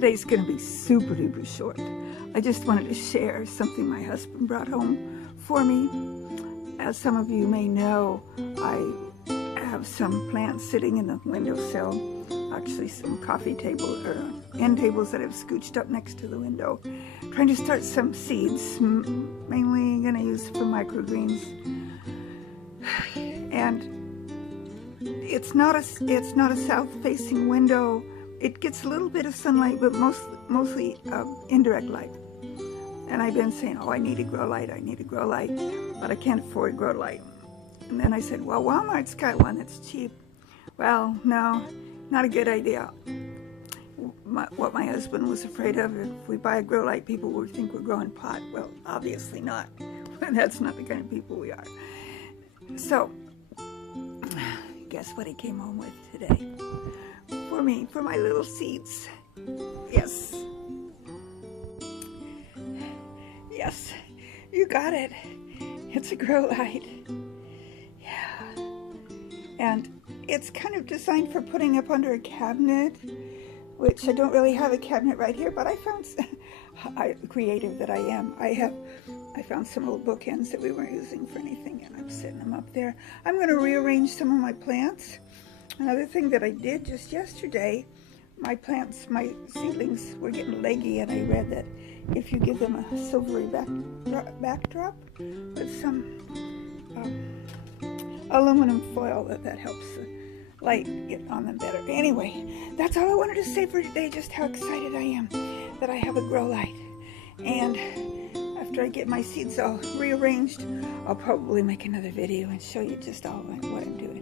Today's going to be super duper short. I just wanted to share something my husband brought home for me. As some of you may know, I have some plants sitting in the windowsill, actually some coffee table or end tables that I've scooched up next to the window, trying to start some seeds, mainly going to use for microgreens. And it's not a south-facing window. It gets a little bit of sunlight, but mostly indirect light. And I've been saying, oh, I need a grow light, but I can't afford a grow light. And then I said, well, Walmart's got one that's cheap. Well, no, not a good idea. What my husband was afraid of, if we buy a grow light, people will think we're growing pot. Well, obviously not. That's not the kind of people we are. So, guess what he came home with today? For me, for my little seeds. Yes. Yes, you got it. It's a grow light. Yeah. And it's kind of designed for putting up under a cabinet, which I don't really have a cabinet right here, but I found, creative that I am, I found some old bookends that we weren't using for anything, and I'm setting them up there. I'm going to rearrange some of my plants. Another thing that I did just yesterday, my plants, my seedlings were getting leggy, and I read that if you give them a silvery backdrop with some aluminum foil, that helps the light get on them better. Anyway, that's all I wanted to say for today, just how excited I am that I have a grow light. And after I get my seeds all rearranged, I'll probably make another video and show you just all what I'm doing.